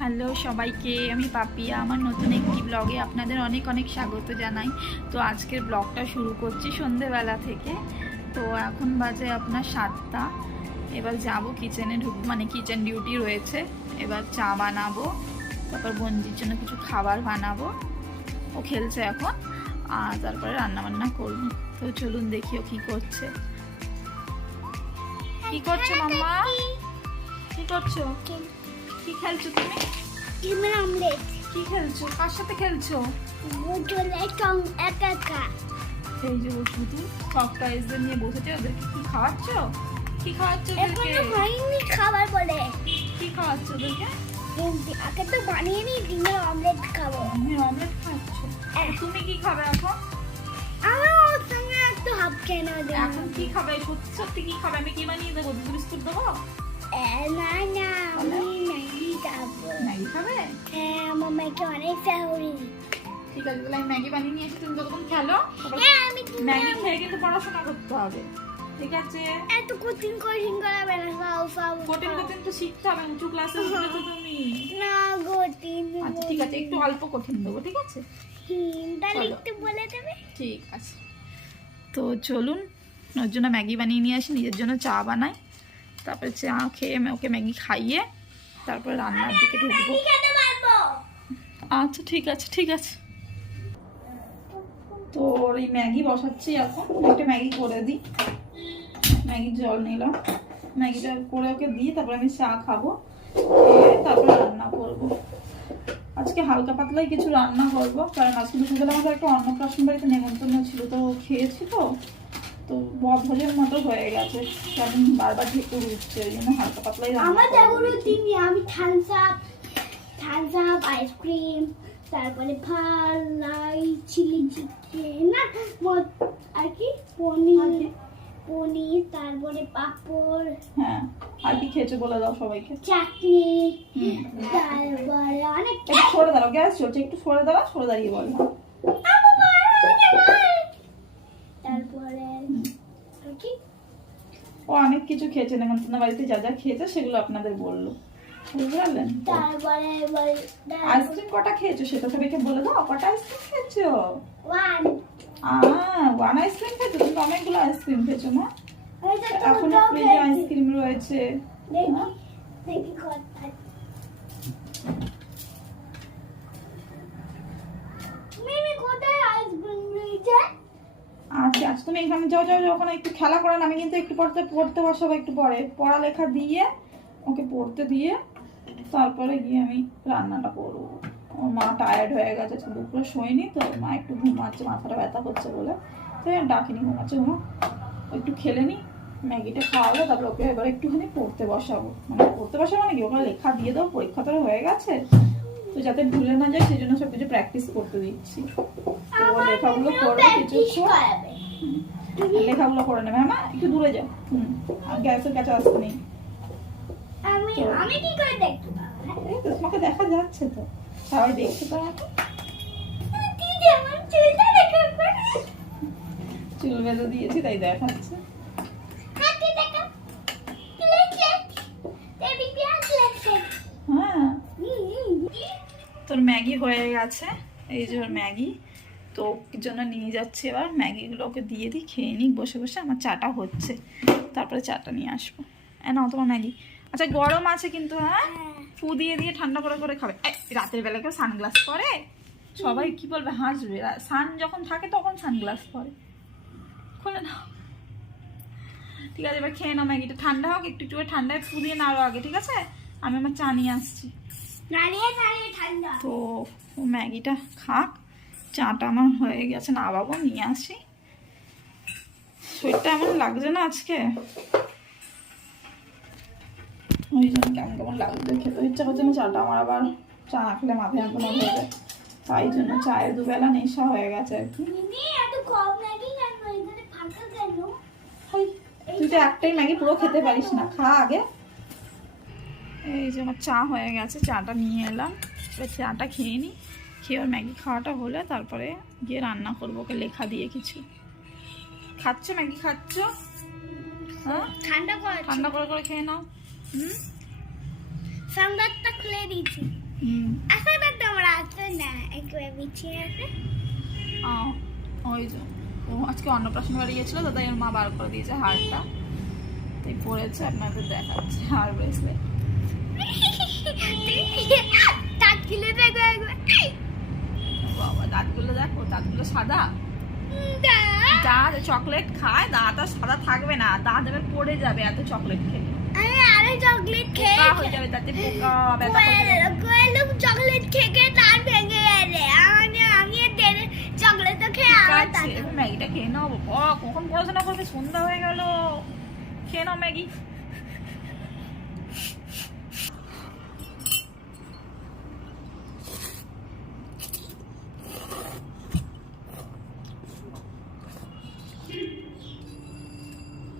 Hello সবাইকে, আমি পাপিয়া আমার নতুন একটি ব্লগে আপনাদের অনেক অনেক স্বাগত জানাই। তো আজকের ব্লগটা শুরু করছি সন্ধেবেলা থেকে। তো এখন বাজে আপনার সাতটা। এবার যাব কিচেনে ঢুকবো মানে কিচেন ডিউটি রয়েছে। এবার চা বানাবো, তারপর বঞ্জির জন্য কিছু খাবার বানাবো। ও খেলছে এখন, আর তারপরে রান্না বান্না করব। তো চলুন দেখি ও কী করছে। কি করছ মাম্মা? কি করছ? কি খেলছো তুমি? ডিমের অমলেট কি খেলছো? কার সাথে খেলছো? বোতলে টং একা একা এই যে শুধু সব নিয়ে বসেছে ওদেরকে কি খাওয়াচ্ছ? কি খাওয়াচ্ছ ওদেরকে? এখনও হয়নি খাবার বলে। কি খাওয়াচ্ছ ওদেরকে? আগে তো বানিয়ে নি ডিমের অমলেট খাব। তুমি অমলেট খাওয়াচ্ছ তুমি কি খাবে এখন? আমার ওর সঙ্গে একটু হাফ খেয়ে নেওয়া এখন কি খাবে? সত্যি সত্যি কি খাবে? আমি কি বানিয়ে দেবো? দুধ বিস্কুট দেবো? না না আমি ম্যাগি খাব? ম্যাগি খাবে হ্যাঁ আমার ম্যাগি অনেক ফেভারিট ঠিক আছে তাহলে আমি ম্যাগি বানিয়ে নিয়ে এসে তুমি খেলো হ্যাঁ আমি ম্যাগি খেয়ে কিন্তু পড়াশোনা করতে হবে ঠিক আছে? এত করাবে না তো শিখতে হবে উঁচু ক্লাসে তুমি। না আচ্ছা ঠিক আছে একটু অল্প কঠিন দেবো ঠিক আছে? তাহলে একটু বলে দেবে? ঠিক আছে। তো চলুন ওর জন্য ম্যাগি বানিয়ে নিয়ে আসি নিজের জন্য চা বানাই। তারপরে চা খেয়ে আমি ওকে ম্যাগি খাইয়ে তারপরে রান্নার দিকে ঢুকবো। আচ্ছা ঠিক আছে ঠিক আছে। তো এই ম্যাগি বসাচ্ছি এখন। একটা ম্যাগি করে দিই। ম্যাগির জল নিলাম। ম্যাগিটা করে ওকে দিয়ে তারপরে আমি চা খাব। তারপরে রান্না করব। আজকে হালকা পাতলাই কিছু রান্না করব। কারণ আজকে দুপুরবেলা আমাদের একটা অন্নপ্রাশন বাড়িতে নেমন্তন্ন ছিল তো খেয়েছি তো। তো ভোজের মতো হয়ে গেছে। কারণ বারবার ঢেকে উঠছে ওই জন্য হালকা পাতলাই আমার যেমন তিনি আমি Thums Up Thums Up ice cream তারপরে ফ্রাই চিলি চিকেন না আর কি? পনির পনির তারপরে পাঁপড়। হ্যাঁ আর কি খেয়েছো বলে দাও সবাইকে। চাটনি তারপরে অনেক একটু সরে দাঁড়াও গ্যাস চলছে একটু সরে দাঁড়াও সরে দাঁড়িয়ে বল। তারপরে ও অনেক কিছু খেয়েছে নেমন্তন্ন বাড়িতে যা যা খেয়েছে সেগুলো আপনাদের বলল। বুঝতে পারলেন তারপরে আইসক্রিম কটা খেয়েছো সেটা সবাইকে বলে দাও কটা আইসক্রিম খেয়েছো? ওয়ান আহ ওয়ান আইসক্রিম খেয়েছো? তুমি অনেকগুলো আইসক্রিম খেয়েছো না? ওইটা এখনও ফ্রিজে আইসক্রিম রয়েছে। দেখি হ্যাঁ? দেখি কোথায় মিমি কোথায় আইসক্রিম রয়েছে আচ্ছা তুমি এখানে যাও যাও ওখানে একটু খেলা করেন। আমি কিন্তু একটু পড়তে পড়তে বসাবো একটু পরে। পড়ালেখা দিয়ে ওকে পড়তে দিয়ে তারপরে গিয়ে আমি রান্নাটা করব। ওর মা টায়ার্ড হয়ে গেছে আজকে দুপুরে শোয়নি তো মা একটু ঘুমাচ্ছে মাথাটা ব্যথা করছে বলে। তাই আমি ডাকিনি ঘুমাচ্ছে ঘুমা একটু খেলে নি ম্যাগিটা খাওয়াবো তারপর ওকে এবার একটুখানি পড়তে বসাবো। মানে পড়তে বসাবো মানে কি? ওকে লেখা দিয়ে দাও পরীক্ষা তো হয়ে গেছে। তো যাতে ভুলে না যায় সেই জন্য সব কিছু প্র্যাকটিস করতে দিচ্ছি। লেখাগুলো করবে কিছুক্ষণ করাবে। লেখাগুলো করে নেবে। হ্যাঁ একটু দূরে যাও। হুম। আর গ্যাসের কাছে আসতে নেই। আমি আমি কি করে দেখতে পাবো? এই তো তোমাকে দেখা যাচ্ছে তো। সবাই দেখছে তো আমাকে তুই যেমন চুলটা দেখা করে চুল বেঁধে দিয়েছি তাই দেখাচ্ছে। হ্যাঁ। তোর ম্যাগি হয়ে গেছে। এই যে ম্যাগি। তো ওর জন্য নিয়ে যাচ্ছে এবার। ম্যাগিগুলো ওকে দিয়ে দিই খেয়ে নিই বসে বসে আমার চাটা হচ্ছে। তারপরে চাটা নিয়ে আসব। এ নাও তোমার ম্যাগি। আচ্ছা গরম আছে কিন্তু হ্যাঁ? ফু দিয়ে দিয়ে ঠান্ডা করে করে খাবে। রাতের বেলা কেউ সানগ্লাস পরে? সবাই কি বলবে হাসবে? সান যখন থাকে তখন সানগ্লাস পরে। খুলে না ঠিক আছে এবার খেয়ে নাও ম্যাগিটা। ঠান্ডা হোক একটু একটু করে ঠান্ডায় ফু দিয়ে নাও আগে ঠিক আছে? আমি আমার চা নিয়ে আসছি। তো ও ম্যাগিটা খাক। চাটা আমার হয়ে গেছে না বাবু নিয়ে আসি। শরীরটা এমন লাগছে না আজকে। ওই জন্য কেমন কেমন লাগছে খেতে ইচ্ছা করছে না চাটা আমার আবার চা না খেলে মাথায় এত মনে হয়ে যায় তাই জন্য চায়ের দুবেলা নেশা হয়ে গেছে আর কি। এখানে তুই তো একটাই ম্যাগি পুরো খেতে পারিস না খা আগে। এই যে আমার চা হয়ে গেছে চাটা নিয়ে এলাম। চাটা খেয়ে নিই খেয়ে ওর ম্যাগি খাওয়াটা হলে তারপরে গিয়ে রান্না করব ওকে লেখা দিয়ে কিছু। খাচ্ছ? ম্যাগি খাচ্ছ? হ্যাঁ? ঠান্ডা কর ঠান্ডা করে করে খেয়ে নাও। হুম? সানগ্লাসটা খুলে দিয়েছি হুম। আসলে না তোমরা আসলে না। একবার বিছিয়ে আছে ওই যে ও আজকে অন্নপ্রাশন বাড়ি গেছিল তো তাই ওর মা বার করে দিয়েছে হারটা। তাই পড়েছে আপনাদের দেখাচ্ছে হার ব্রেসলেট একবার বাবা দাঁতগুলো দেখো দাঁতগুলো সাদা। দাঁত চকলেট খায় দাঁত আর সাদা থাকবে না দাঁত এবার পড়ে যাবে এত চকলেট খেলে আরও চকলেট পোকা হয়ে যাবে তাতে পোকা ব্যথা চকলেট খেয়ে তার ভেঙে গেছে আমি আমি চকলেট তো খেয়ে আমার দাঁত ম্যাগিটা খেয়ে নাও বাবা কখন পড়াশোনা করবে? সন্ধ্যা হয়ে গেল। খেয়ে নাও ম্যাগি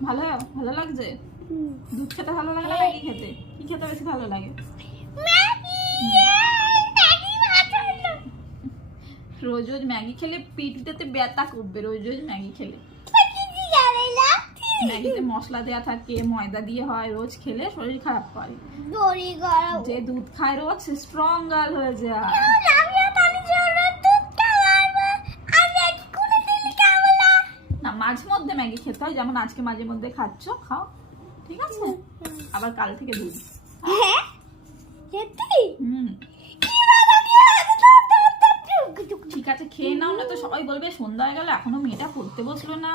ভালো ভালো লাগছে হুম। দুধ খেতে ভালো লাগে না ম্যাগি খেতে বেশি ভালো লাগে। রোজ রোজ ম্যাগি খেলে পিঠটাতে ব্যথা করবে রোজ রোজ ম্যাগি খেলে। ম্যাগিতে মশলা দেওয়া থাকে ময়দা দিয়ে হয় রোজ খেলে শরীর খারাপ করে। যে দুধ খায় রোজ স্ট্রং গার্ল হয়ে যায়। না মাঝে মধ্যে ম্যাগি খেতে হয় যেমন আজকে মাঝে মধ্যে খাচ্ছ খাও ঠিক আছে? আবার কাল থেকে দুধ। হ্যাঁ? সত্যি? হুম। ঠিক আছে খেয়ে নাও না তো সবাই বলবে সন্ধ্যা হয়ে গেল এখনও মেয়েটা পড়তে বসল না।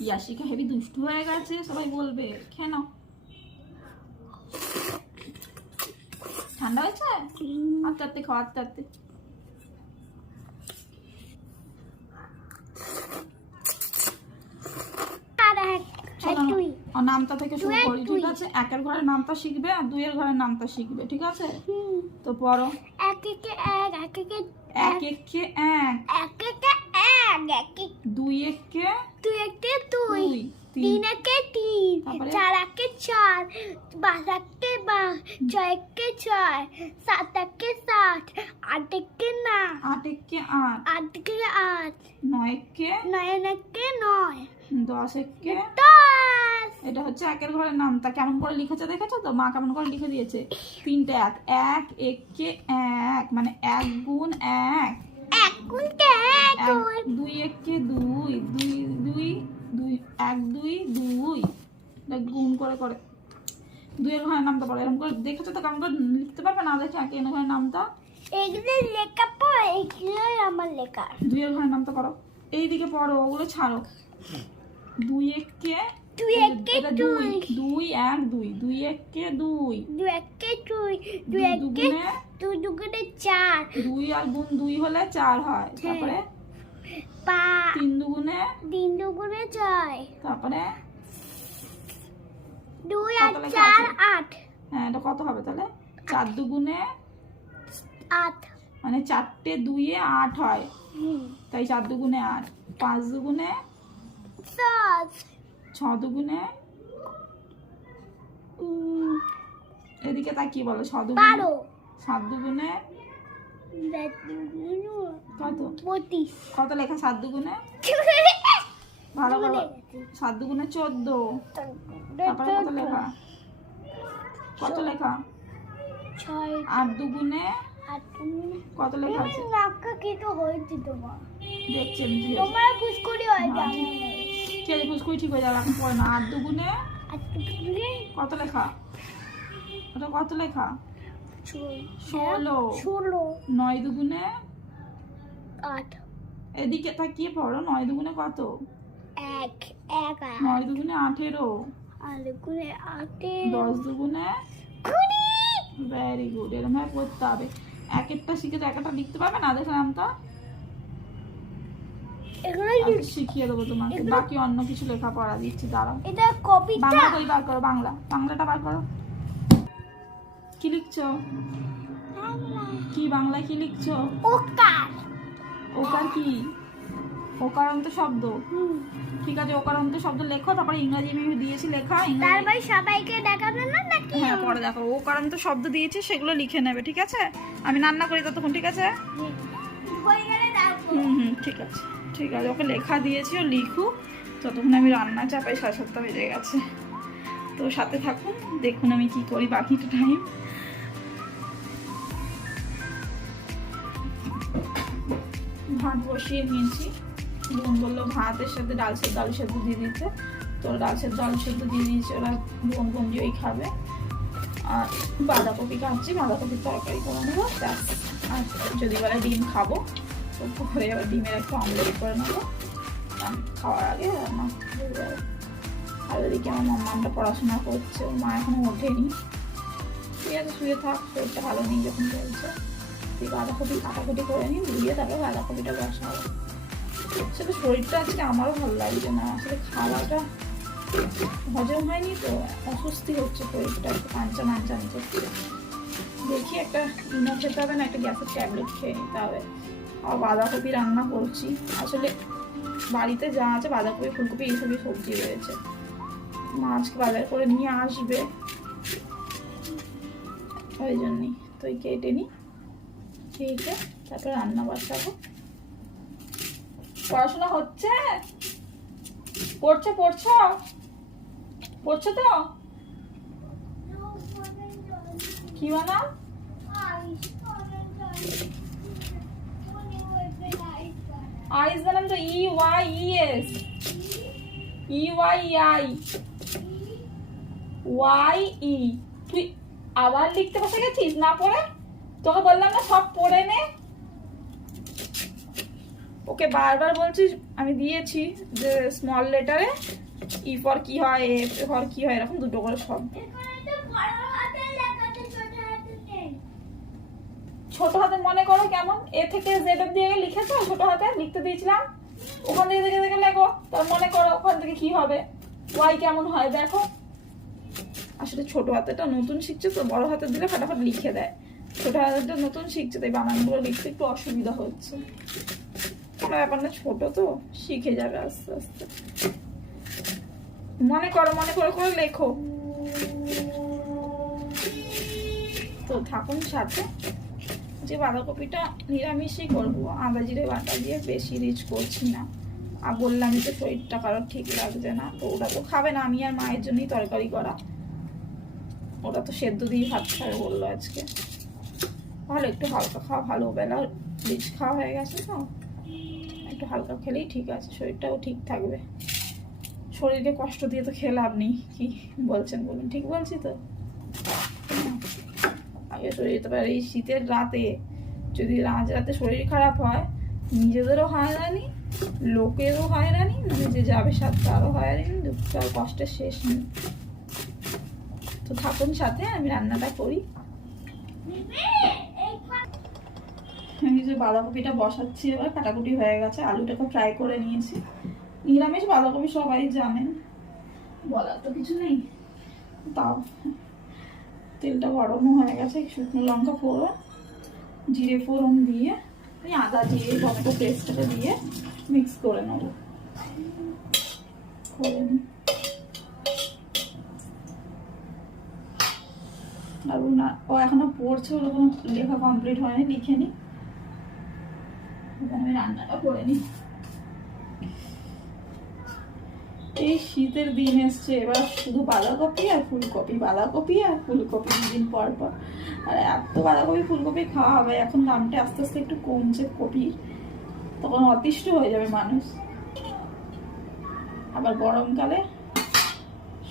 ইয়াসিকা হেভি দুষ্টু হয়ে গেছে সবাই বলবে খেয়ে নাও। ঠান্ডা হয়েছে? আস্তে আস্তে খাওয়া আস্তে আস্তে আর চলো না। তুই আর নামতা থেকে শুরু করি ঠিক আছে? একের ঘরের নামতা শিখবে আর দুইয়ের ঘরের নামতা শিখবে ঠিক আছে? তো পড়ো। এক একে এক এক। একে এক। একে এক এক একে এক এক এক দুই। একে দুই একে দুই তিন। একে তিন চার একে চার পাঁচ একে পাঁচ ছয় একে ছয় সাত একে সাত আট একে না আট। একে আট। আট একে আট নয় একে নয় একে নয়। দশ। একে এটা হচ্ছে একের ঘরের নামতা কেমন করে লিখেছে দেখেছ তো? মা কেমন করে লিখে দিয়েছে? তিনটে এক। এক একে এক। মানে এক গুণ এক। দুই একে দুই। দুই দুই। দুই এক দুই দুই। গুণ করে করে। দুইয়ের ঘরের নামটা পড়ে এরকম করে দেখেছ তো? কেমন করে লিখতে পারবে? না দেখে একের ঘরের নামটা। এগুলো লেখা পড় এগুলোই আমার লেখা দুইয়ের ঘরের নামটা করো। এইদিকে পড়ো ওগুলো ছাড়ো। দুই একে দুই একে এটা দুই দুই। এক দুই দুই একে দুই। দুই একে দুই দুই দুই একে দুগুণে দুই দুগুণে চার। দুই আর গুণ দুই হলে চার হয়। তারপরে পাঁচ তিন দুগুণে তিন দুগুণে ছয়। তারপরে দুই আর কত চার আট। হ্যাঁ এটা কত হবে তাহলে? চার দুগুণে আট। মানে চারটে দুইয়ে আট হয়। তাই চার দুগুণে আট। পাঁচ দুগুণে ছ দুগুণে এদিকে তা কি বলো ছ দুগুণে সাত দুগুণে কত? পঁচিশ কত লেখা সাত দুগুণে ভালো ভালো। সাত দুগুণে চোদ্দ তারপরে কত লেখা? কত লেখা? ছয়। আট দুগুণে কত লেখা আছে? নাক্কা কেটে হয়েছে তোমার। দেখছেন তোমার পুষ্করি হয় কেলে ফুসকুড়ি ঠিক হয়ে যাবে এখন পড়ে না। আট দুগুণে? কত লেখা? ওটা কত লেখা? ষোলো। ষোলো। নয় দুগুণে? আট। এদিকে তাকিয়ে পড়ো নয় দুগুণে কত? এক এক নয় দুগুণে আঠেরো। আর দুগুণে আটে। দশ দুগুণে? কুড়ি। ভেরি গুড এরকম ভাবে পড়তে হবে। এক একটা শিখে তো এক একটা লিখতে পারবে না দেখলাম তো। এগুলো শিখিয়ে দেবো তোমাকে। বাকি অন্য কিছু লেখা পড়া দিচ্ছি দাঁড়াও। এটা বাংলা বই বার করো বাংলা। বাংলাটা বার করো। কি লিখছো? কি কি লিখছো? ওকার। ওকার কি? ওকারান্ত শব্দ। ঠিক আছে ওকারান্ত শব্দ লেখো তারপরে ইংরাজি আমি দিয়েছি লেখা তারপর সবাইকে দেখাবে না নাকি? হ্যাঁ পরে দেখো। ওকারান্ত শব্দ দিয়েছি সেগুলো লিখে নেবে ঠিক আছে? আমি রান্না করি ততক্ষণ ঠিক আছে? হয়ে। হুম হুম ঠিক আছে। ঠিক আছে, ওকে লেখা দিয়েছি ও লিখুক। ততক্ষণ আমি রান্না চাপাই, সাড়ে সাতটা বেজে গেছে। তো সাথে থাকুন, দেখুন আমি কি করি বাকিটা টাইম ভাত বসিয়ে নিয়েছি। বোন বলল ভাতের সাথে ডাল সেদ্ধ আলু সেদ্ধ দিয়ে দিতে। তো ডাল সেদ্ধ আলু সেদ্ধ দিয়ে দিয়েছে, ওরা বোন বোন ওই খাবে। আর বাঁধাকপি কাটছি বাঁধাকপির তরকারি করে নেব যদি বলে ডিম খাব। তো পরে এবার ডিমের একটা অমলেট করে নেব। খাওয়ার আগে রান্না হয়ে যাবে আর ওদিকে আমার মাম্মামটা পড়াশোনা করছে, ওর মা এখনও ওঠেনি। ঠিক আছে, শুয়ে থাক, শরীরটা ভালো নেই যখন চলছে তুই বাঁধাকপি কাটাকুটি করে নিই ধুয়ে তারপর বাঁধাকপিটা বসাবো। সেটা শরীরটা আজকে আমারও ভালো লাগছে না, আসলে খাওয়াটা হজম হয়নি তো, অস্বস্তি হচ্ছে শরীরটা, একটু কাঞ্চা মাঞ্চানি করছে দেখি একটা ইনো খেতে হবে না, একটা গ্যাসের ট্যাবলেট খেয়ে নিতে হবে। বাঁধাকপি রান্না করছি। আসলে বাড়িতে যা আছে বাঁধাকপি, ফুলকপি এইসবই সবজি রয়েছে। মাছ বাজার করে নিয়ে আসবে। ওই জন্যই তো কেটে নিই কেটে তারপর রান্না বসাবো। পড়াশোনা হচ্ছে? পড়ছো পড়ছো? পড়ছো তো? কি বানা আইস বানাম তো E Y E S E Y I Y E তুই আবার লিখতে বসে গেছিস? না পড়ে? তোকে বললাম না, সব পড়ে নে। ওকে বারবার বলছিস, আমি দিয়েছি যে স্মল লেটারে ই ফর কি হয় এ ফর কি হয়, এরকম দুটো করে সব। ছোট হাতে মনে করো কেমন? এ থেকে জেড অব্দি আগে লিখেছো? ছোট হাতে লিখতে দিয়েছিলাম। ওখান থেকে দেখে দেখে লেখো। তার মনে করো ওখান থেকে কি হবে? ওয়াই কেমন হয়? দেখো। আসলে ছোট হাতেটা নতুন শিখছে তো, বড় হাতে দিলে ফাটাফাট লিখে দেয়। ছোট হাতেটা নতুন শিখছে, তাই বানানগুলো লিখতে একটু অসুবিধা হচ্ছে। কোনো ব্যাপার না, ছোট তো, শিখে যাবে আস্তে আস্তে। মনে করো, মনে করে করে লেখো। তো থাকুন সাথে। যে বাঁধাকপিটা নিরামিষই করব। আদা, জিরে, বাটা দিয়ে বেশি রিচ করছি না। আর বললামই তো শরীরটা কারোর ঠিক লাগছে না, তো ওটা তো খাবে না, আমি আর মায়ের জন্যই তরকারি করা। ওটা তো সেদ্ধ দিয়ে ভাত খাবে বলল আজকে। ভালো, একটু হালকা খাওয়া ভালো বেলা রিচ খাওয়া হয়ে গেছে তো। একটু হালকা খেলেই ঠিক আছে, শরীরটাও ঠিক থাকবে। শরীরকে কষ্ট দিয়ে তো খেয়ে লাভ নেই কি বলছেন বলুন, ঠিক বলছি তো? আগে শরীর তো এই শীতের রাতে যদি রাত রাতে শরীর খারাপ হয়, নিজেদেরও হয়রানি, লোকেরও হয়রানি মানে যে যাবে সাথে তারও হয়রানি দুঃখ আর কষ্টের শেষ নেই। তো থাকুন সাথে, আমি রান্নাটা করি। আমি যে বাঁধাকপিটা বসাচ্ছি, এবার কাটাকুটি হয়ে গেছে, আলুটাকে ফ্রাই করে নিয়েছি। নিরামিষ বাঁধাকপি সবাই জানেন, বলার তো কিছু নেই। তাও তেলটা গরমও হয়ে গেছে শুকনো লঙ্কা ফোড়ন, জিরে ফোড়ন দিয়ে, এই আদা দিয়ে, টমেটো পেস্টটা দিয়ে মিক্স করে নেব। করে। আর ও এখনও পড়ছে, ওর লেখা কমপ্লিট হয়নি, লিখে নি। আমি রান্নাটা করে নিই এই শীতের দিন এসছে, এবার শুধু বাঁধাকপি আর ফুলকপি। বাঁধাকপি আর ফুলকপি দুদিন পর পর। আর এত বাঁধাকপি, ফুলকপি খাওয়া হবে। এখন দামটা আস্তে আস্তে একটু কমছে কপির। তখন অতিষ্ঠ হয়ে যাবে মানুষ। আবার গরমকালে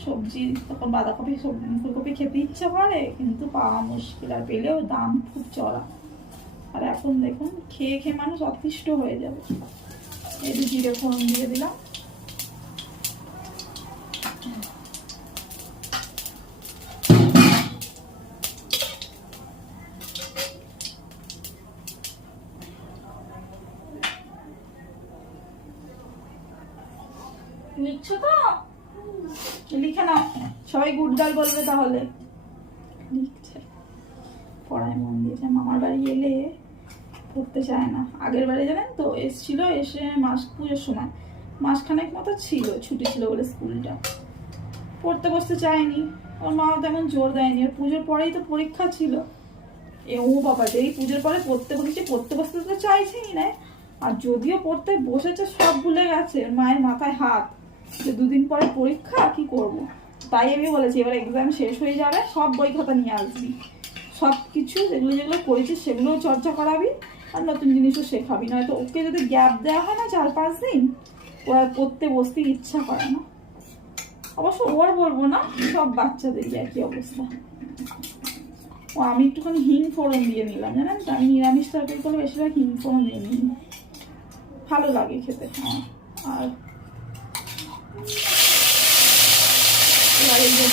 সবজি, তখন বাঁধাকপি ফুলকপি খেতে ইচ্ছা করে, কিন্তু পাওয়া মুশকিল। আর পেলেও দাম খুব চড়া। আর এখন দেখুন, খেয়ে খেয়ে মানুষ অতিষ্ঠ হয়ে যাবে। এই জিরে ফোড়ন দিয়ে দিলাম। লিখছো তো? লিখে নাও। সবাই গুড বলবে তাহলে। লিখছে। পড়ায় মন দিয়েছে। মামার বাড়ি এলে পড়তে চায় না। আগের বাড়ি জানেন তো, এসছিল এসে মাস, পুজোর সময়। মাসখানেক মতো ছিল, ছুটি ছিল বলে স্কুলটা। পড়তে বসতে চায়নি। ওর মাও তেমন জোর দেয়নি। ওর পুজোর পরেই তো পরীক্ষা ছিল। এ, ও বাবা যেই পুজোর পরে পড়তে বসেছে, পড়তে বসতে তো চাইছেই না। আর যদিও পড়তে বসেছে, সব ভুলে গেছে। মায়ের মাথায় হাত। যে দুদিন পরে পরীক্ষা, কি করব। তাই আমি বলেছি, এবার এক্সাম শেষ হয়ে যাবে, সব বই খাতা নিয়ে আসবি। সব কিছু যেগুলো যেগুলো করেছিস, সেগুলোও চর্চা করাবি, আর নতুন জিনিসও শেখাবি। নয়তো ওকে যদি গ্যাপ দেওয়া হয় না চার পাঁচ দিন ও আর পড়তে বসতে ইচ্ছা করে না। অবশ্য ওর বলব না, সব বাচ্চাদের একই অবস্থা। ও, আমি একটুখানি হিং ফোড়ন দিয়ে নিলাম, জানেন তো? আমি নিরামিষ তরকারি করলে বেশিরভাগ হিং ফোড়ন দিয়ে নিই। ভালো লাগে খেতে হ্যাঁ আর এবার এই যে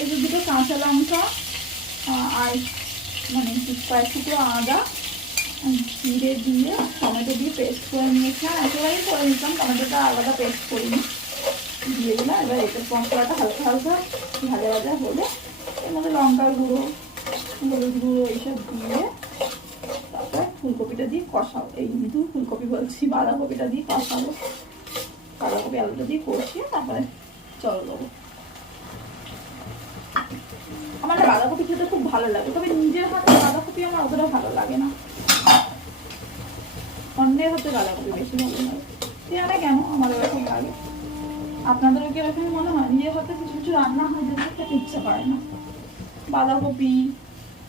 এই যে দুটো কাঁচা লঙ্কা আর মানে কয়েক টুকরো আদা জিরে দিয়ে, টমেটো দিয়ে পেস্ট করে নিয়েছিলাম একেবারেই করে নিয়েছিলাম টমেটোটা আলাদা পেস্ট করিনি। দিয়ে দিলাম, এবার এটা মশলাটা হালকা হালকা ভাজা ভাজা হলে, এর মধ্যে লঙ্কার গুঁড়ো, হলুদ গুঁড়ো এইসব দিয়ে, তারপর ফুলকপিটা দিয়ে কষাবো। এই কিন্তু ফুলকপি বলছি, বাঁধাকপিটা দিয়ে কষাবো। বাঁধাকপি, আলুটা দিয়ে কষিয়ে তারপরে জল দেবো। আমার বাঁধাকপি খেতে খুব ভালো লাগে, তবে নিজের হাতে বাঁধাকপি আমার অতটা ভালো লাগে না। অন্যের হাতে বাঁধাকপি বেশি ভালো লাগে। কেন? আমার এরকম লাগে। আপনাদেরও কি এরকম মনে হয়? নিজের হাতে কিছু কিছু রান্না হয় যেটা খেতে ইচ্ছা করে না। বাঁধাকপি,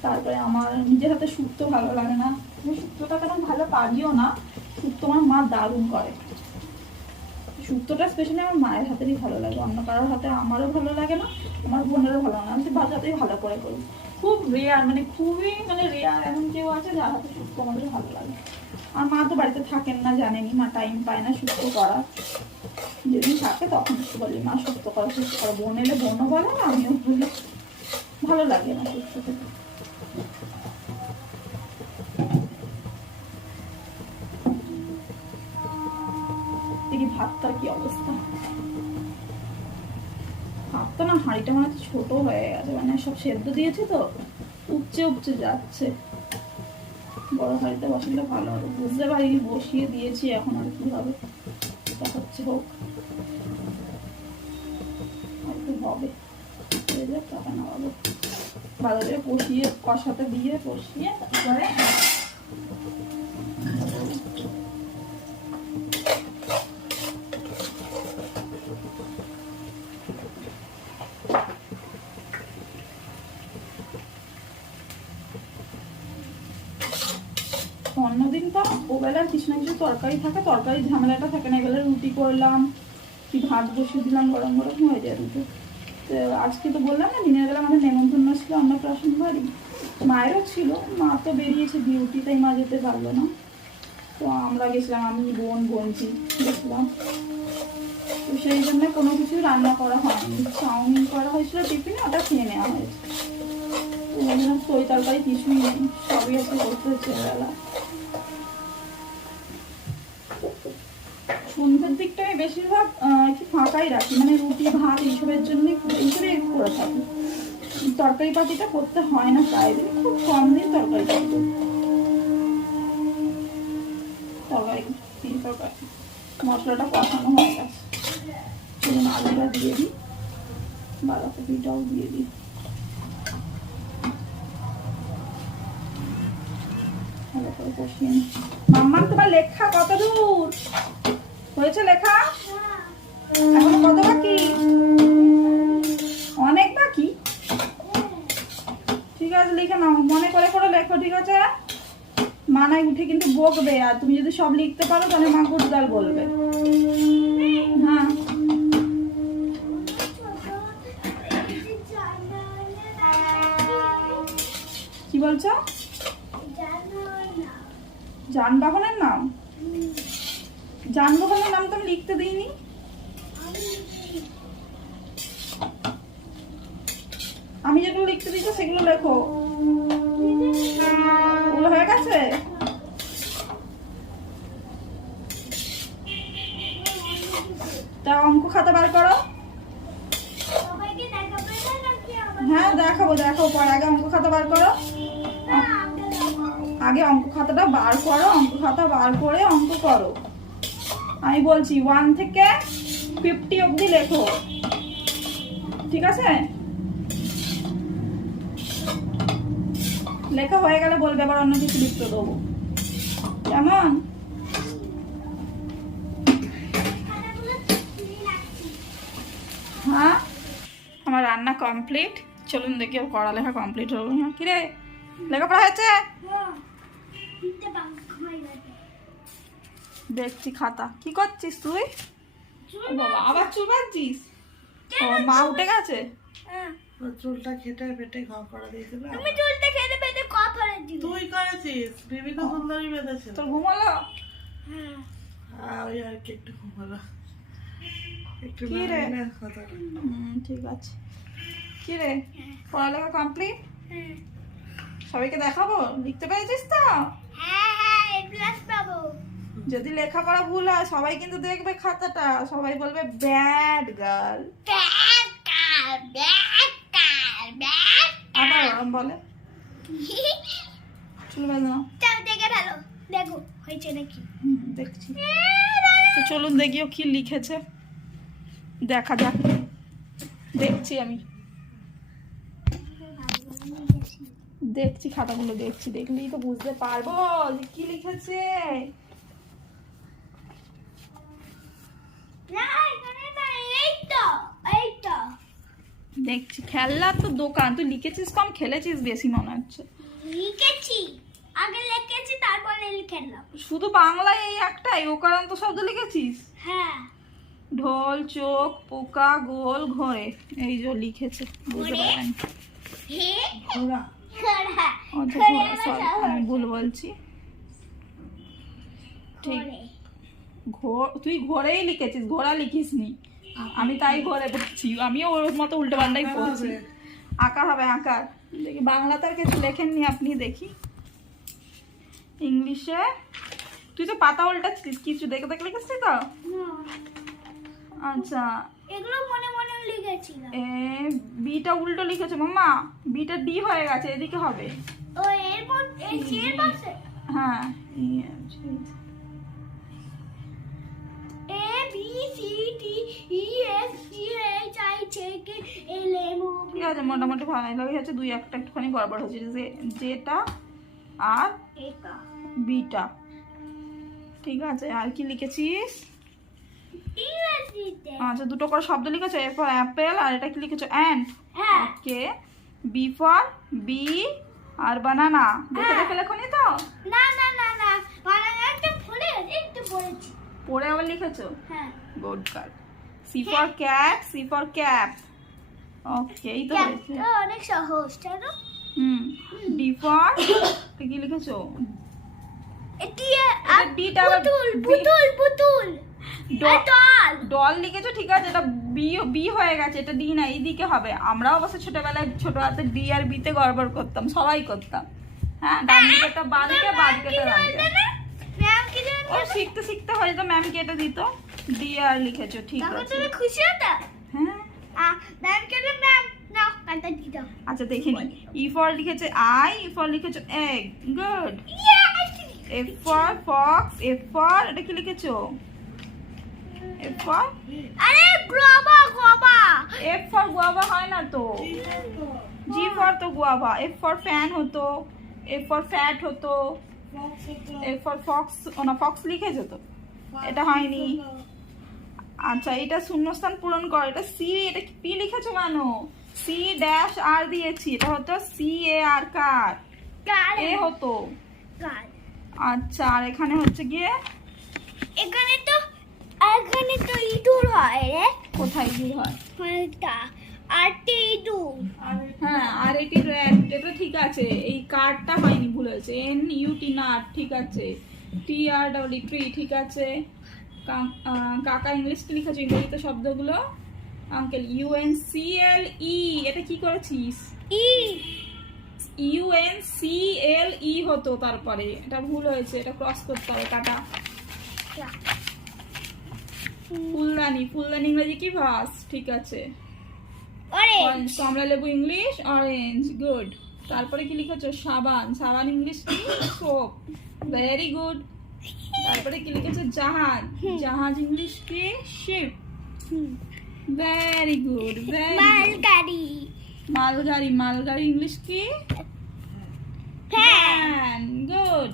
তারপরে আমার নিজের হাতে শুক্তো ভালো লাগে না। আমি শুক্তোটা তেমন ভালো পারিও না। শুক্তো আমার মা দারুণ করে। শুক্তোটা স্পেশালি আমার মায়ের হাতেরই ভালো লাগে। অন্য কারোর হাতে আমারও ভালো লাগে না, আমার বোনেরও ভালো লাগে না। আমি তো বাচ্চাতেই ভালো করে করি। খুব রেয়ার মানে খুবই মানে রেয়ার এমন কেউ আছে যার হাতে শুক্তো আমাদের ভালো লাগে। আর মা তো বাড়িতে থাকেন না জানেনি মা টাইম পায় না সুস্থ করা যেদিন থাকে তখন বলি, মা সুস্থ করা সুস্থ করা। বোন এলে বোনও বলে না, আমিও বলি। ভালো লাগে না শুক্তো হাঁড়িটা মানে ছোট হয়ে গেছে মানে সব সেদ্ধ দিয়েছি তো, উপচে উপচে যাচ্ছে। বড় হাঁড়িতে বসালে ভালো হবে, বুঝতে পারিনি, বসিয়ে দিয়েছি, এখন আর কি হবে? হচ্ছে হোক। আর একটু হবে? হয়ে ভালো করে কষিয়ে, কষাতে দিয়ে, কষিয়ে তারপরে অন্যদিন তো ওবেলার কিছু না কিছু তরকারি থাকে তরকারি ঝামেলাটা থাকে না। এবেলা রুটি করলাম, কি ভাত বসিয়ে দিলাম, গরম গরম, হয়ে যায় দুটো তো আজকে তো বললাম না, দিনের বেলা আমাদের নেমন্তন্ন ছিল অন্নপ্রাশন বাড়ি। মায়েরও ছিল, মা তো বেরিয়েছে ডিউটি, তাই মা যেতে পারল না। তো আমরা গেছিলাম, আমি, বোন, বোনজি গেছিলাম। তো সেই জন্য কোনো কিছু রান্না করা হয়নি। চাউমিন করা হয়েছিল, টিফিনে, ওটা খেয়ে নেওয়া হয়েছে। তো বললাম তৈ তরকারি কিছুই নেই, সবই আছে করতে হচ্ছে বেলা সন্ধ্যের দিকটা আমি বেশিরভাগ একটু ফাঁকাই রাখি। মানে রুটি, ভাত এইসবের জন্যই এইসবই করে থাকি। তরকারি পাতিটা করতে হয় না প্রায় দিন। খুব কম দিন তরকারি পাতি করি। তরকারি তিন তরকারি। মশলাটা কষানো হয়ে গেছে। সেজন্য আলুটা দিয়ে দিই। বাঁধাকপিটাও দিয়ে দিই। ভালো করে কষিয়ে নিই মাম্মাম, তোমার লেখা কত দূর? হয়েছে লেখা? এখন কত বাকি? অনেক বাকি? ঠিক আছে, লিখে নাও। মনে করে করে লেখো, ঠিক আছে? মানায় উঠে কিন্তু বকবে, আর তুমি যদি সব লিখতে পারো, তাহলে মা গুডগাল বলবে। হ্যাঁ। কি বলছো? যানবাহনের নাম? আমি লিখতে দিইনি? আমি যেগুলো লিখতে দিচ্ছি সেগুলো লেখো। ওগুলো হয়ে গেছে? তা অঙ্ক খাতা বার করো। হ্যাঁ দেখাবো দেখাবো, পরে আগে অঙ্ক খাতা বার করো। আগে অঙ্ক খাতাটা বার করো, অঙ্ক খাতা বার করে অঙ্ক করো। আমি বলছি ওয়ান থেকে ফিফটি অবধি লেখো ঠিক আছে? লেখা হয়ে গেলে বলবে, আবার অন্য কিছু লিখতে দেবো। কেমন? হ্যাঁ? আমার রান্না কমপ্লিট চলুন দেখি করা পড়ালেখা কমপ্লিট হলো কিরে লেখাপড়া হয়েছে? হ্যাঁ, দেখছি খাতা। কি করছিস তুই? বাবা আবার চুল বাঁধছিস? মা উঠে গেছে? হ্যাঁ। চুলটা খেটে পেটে ঘা করা দিয়েছিল। তুমি চুলটা খেতে পেতে কপালে দিবে? তুই করেছিস? বিভিন্ন সুন্দরী বেঁধেছিল। তোর ঘুমালো হ্যাঁ। ওই আর কি একটু ঘুমালো একটু ঠিক আছে। কি রে? পড়ালেখা কমপ্লিট হ্যাঁ। সবাইকে দেখাবো? লিখতে পেরেছিস তো? হ্যাঁ হ্যাঁ প্লাস পাবো। যদি লেখাপড়া ভুল হয় সবাই কিন্তু দেখবে খাতাটা। সবাই বলবে ব্যাড গার্ল। আবার ওরম বলে। চুল দেখে ফেলো দেখো হয়েছে নাকি? হুম, দেখছি। তো চলুন দেখিও কি লিখেছে। দেখা যাক। দেখছি আমি। দেখছি খাতাগুলো দেখছি। দেখলেই তো বুঝতে পারব যে কি লিখেছে। দেখছি খেলনার তো দোকান। তুই লিখেছিস কম? খেলেছিস বেশি মনে হচ্ছে। লিখেছি আগে লিখেছি তারপরে লিখলাম শুধু বাংলায় এই একটাই? ও কারণ তো শব্দ লিখেছিস? হ্যাঁ। ঢোল চোখ পোকা গোল ঘরে এই যে লিখেছে বুঝতে? পারেন হে? ঘোড়া। আমি ভুল বলছি। ঠিক। ঘরে। ঘো- তুই ঘোরেই লিখেছিস ঘোড়া লিখিসনি। আমি তাই ঘরে পড়ছি আমিও ওর মতো উল্টো পাল্টাই পড়ছি। হবে। আঁকার হবে আঁকার দেখি বাংলাতে আর কিছু লেখেননি আপনি দেখি। ইংলিশে? তুই তো পাতা উল্টাচ্ছিস কিছু দেখে দেখে লিখেছিস তো? না, আচ্ছা। এগুলো মনে মনে লিখেছিলাম। এ বিটা উল্টো লিখেছে মাম্মা? বিটা ডি হয়ে গেছে এদিকে হবে। ও এর মধ্যে এই চের পাশে হ্যাঁ ঠিক আছে মোটামুটি ভালোই হয়েছে দুই একটা একটুখানি গড়বড় হয়েছে যে যেটা আর বিটা। ঠিক আছে আর কি লিখেছিস? আচ্ছা দুটো করে শব্দ লিখেছো এ ফর অ্যাপেল আর এটা কি লিখেছো? অ্যান্ড। হ্যাঁ। Okay. B for B R banana. দেখে দেখে লেখনি তো? না না না না। মানে একটা ভুলে একটু পড়েছি। পড়ে আবার লিখেছো? হ্যাঁ। Good girl. C for cat C for cap okay এই তো হয়েছে অনেক সহজ তাই না হুম ডি ফর কি লিখেছো এটি এটা D টা আবার পুতুল পুতুল পুতুল ডল ডল লিখেছো ঠিক আছে এটা বি বি হয়ে গেছে এটা ডি না এইদিকে হবে। আমরাও অবশ্য ছোটবেলায় ছোট হাতে ডি আর বিতে গড়বড় করতাম সবাই করতাম। হ্যাঁ ডান দিকেটা বাঁ দিকে বাঁ দিকেটা ডান দিকে। ম্যাম কি ও শিখতে শিখতে হয়তো ম্যাম কেটে দিত। ডি আর লিখেছো ঠিক আছে। খুশি হতো? হ্যাঁ। আচ্ছা দেখে নি। ই ফর লিখেছে আই ই ফর লিখেছো egg good F for fox F for এটা কি লিখেছো? এফ ফর আরে গ্লোবা এফ ফর গুয়াভা হয় না তো। জি ফর তো গুয়াভা এফ ফর ফ্যান হতো। এফ ফর ফ্যাট হতো। এফ ফর ফক্স না ফক্স লিখেছো তো? এটা হয়নি। আচ্ছা এটা শূন্যস্থান পূরণ কর। এটা সি এটা কি পি লিখেছো কেন সি ড্যাশ আর দিয়েছি। এটা হতো সি এ আর কার? কার? এ হতো। কার? আচ্ছা আর এখানে হচ্ছে গিয়ে? এখানে তো এখানে তো ইঁদুর হয় রে। কোথায় কি হয়? এটা আটটি ইঁদুর। হ্যাঁ আর এটি এটা ঠিক আছে। এই কার্ডটা হয়নি ভুল হয়েছে। এন ইউ টি নাট ঠিক আছে। টি আর ডাব্লিউ ট্রি ঠিক আছে। কাকা ইংলিশ কি লিখেছো ইংরেজিতে শব্দগুলো? Uncle U N C L E এটা কি করেছিস? E U N C L E হতো তারপরে। এটা ভুল হয়েছে এটা ক্রস করতে হবে কাটা। ফুলদানি ফুলদানি ইংরেজি কি ভাস? ঠিক আছে। কমলা লেবু ইংলিশ অরেঞ্জ গুড তারপরে কি লিখেছো? সাবান। সাবান ইংলিশ কি? সোপ ভেরি গুড তারপরে কি লিখেছো? জাহাজ। জাহাজ ইংলিশ কি? শিপ। ভেরি গুড মালগাড়ি। মালগাড়ি মালগাড়ি ইংলিশ কি? ফ্যান। গুড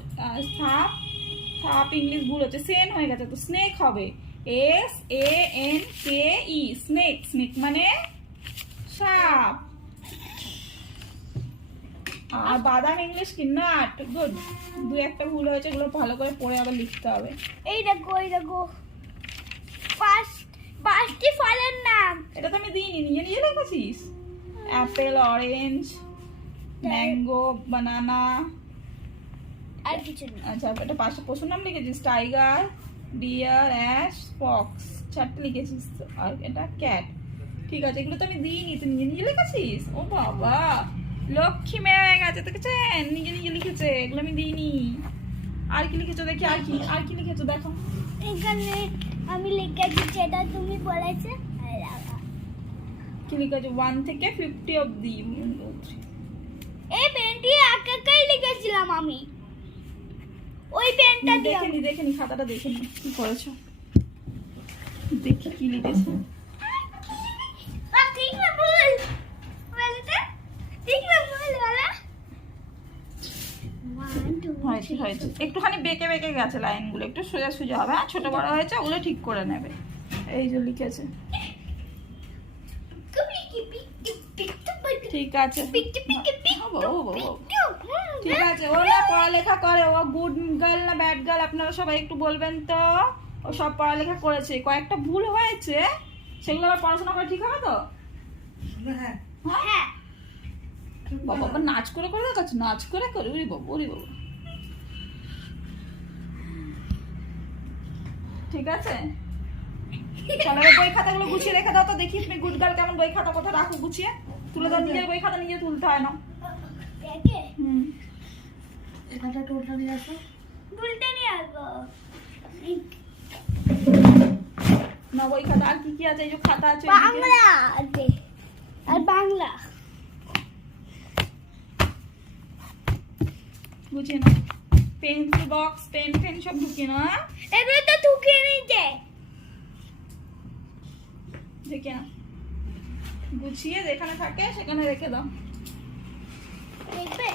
সাপ সাপ ইংলিশ ভুল হচ্ছে। সেন হয়ে গেছে তো স্নেক হবে। S A N K E snake snake মানে সাপ। আর বাদাম ইংলিশ কি? Nut good. দু একটা ভুল হয়েছে এগুলো ভালো করে পড়ে আবার লিখতে হবে। এই দেখো এই দেখো। পাঁচ পাঁচটি ফলের নাম? এটা তো আমি দিইনি নিজে নিজে লিখেছিস অ্যাপেল অরেঞ্জ ম্যাঙ্গো বানানা আর কিছু আচ্ছা এটা পাশে পশুর নাম লিখেছিস? টাইগার ডিয়ার অ্যাশ ফক্স চারটে লিখেছিস। আর এটা ক্যাট ঠিক আছে এগুলো তো আমি দিইনি তুই নিজে নিজে লিখেছিস? ও বাবা। লক্ষ্মী মেয়ে হয়ে গেছে দেখেছেন নিজে নিজে লিখেছে এগুলো আমি দিইনি। আর কি লিখেছো দেখি আর কি আর কি লিখেছো দেখো। এখানে আমি লিখেছি যেটা তুমি বলেছে কি লিখেছো? ওয়ান থেকে ফিফটি অব্দি এই পেনটি একা একাই লিখেছিলাম আমি। ওই পেনটা দিয়ে দেখে নি দেখে নি খাতাটা দেখে নি কি করেছ? দেখি কি লিখেছো আ, ঠিক না ভুল বলতে ঠিক না ভুল বলা ওয়ান টু হয়েছে হয়েছে। একটুখানি বেঁকে বেঁকে গেছে লাইনগুলো একটু সোজা সোজা হবে। হ্যাঁ ছোট বড় হয়েছে ওগুলো ঠিক করে নেবে। এই যে লিখেছে। ঠিক আছে। ঠিক আছে ও না পড়ালেখা করে ও গুড গার্ল না ব্যাড গার্ল আপনারা সবাই একটু বলবেন তো? ও সব পড়ালেখা করেছে। কয়েকটা ভুল হয়েছে সেগুলো আবার পড়াশোনা করে ঠিক হবে তো? হ্যাঁ। হ্যাঁ? বাবা বাবা নাচ করে করে দেখাচ্ছে নাচ করে করে উরি বাবা উরি বাবা। ঠিক আছে? চলো বই খাতাগুলো গুছিয়ে রেখে দাও তো দেখি তুমি গুড গার্ল কেমন বই খাতা কোথায় রাখো গুছিয়ে। তুলে দাও নিজের বই খাতা নিজে তুলতে হয় না। হুম। টোলটা নিয়ে আসো। নিয়ে আসব। না বই খাতা আর কি কি আছে? এই যে খাতা আছে বাংলা আছে। আর বাংলা। গুছিয়ে নাও পেন্সিল বক্স পেন ফেন সব ঢুকিয়ে নাও হ্যাঁ? এগুলো তো ঢুকিয়ে নিতে ঢুকিয়ে নাও। গুছিয়ে যেখানে থাকে সেখানে রেখে দাও। দেখবে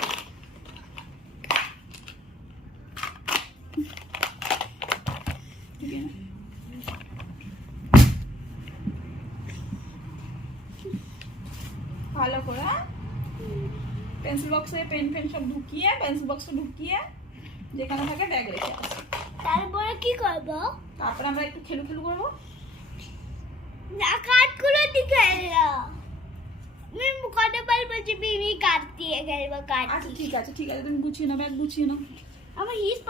ভালো করে পেন্সিল বক্সে পেন ফেন সব ঢুকিয়ে পেন্সিল বক্সে ঢুকিয়ে যেখানে থাকে ব্যাগ রেখে আসো। তারপরে কি করব? তারপরে আমরা একটু খেলু খেলু করব। না কাঠগুলো দিকে এলো। আমি কত বার বলছি বিবি কাঠ দিয়ে খেলব কাঠ আচ্ছা ঠিক আছে ঠিক আছে তুমি গুছিয়ে নাও ব্যাগ গুছিয়ে নাও। আমার হিস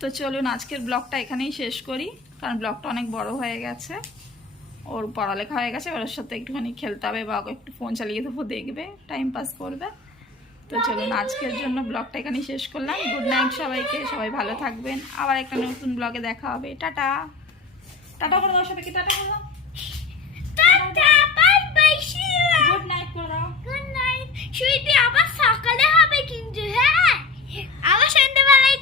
তো চলুন আজকের ব্লগটা এখানেই শেষ করি কারণ ব্লগটা অনেক বড় হয়ে গেছে। ওর পড়ালেখা হয়ে গেছে ওর সাথে একটুখানি খেলতে হবে বা একটু ফোন চালিয়ে দেবো দেখবে টাইম পাস করবে। তো চলুন আজকের জন্য ব্লগটা এখানে শেষ করলাম। গুড নাইট সবাইকে সবাই ভালো থাকবেন। আবার একটা নতুন ব্লগে দেখা হবে। টাটা। টাটা করে দাও সবাইকে টাটা করে দাও। গুড আবার সকালে হবে কিন্তু হ্যাঁ? আবার সন্ধ্যেবেলায়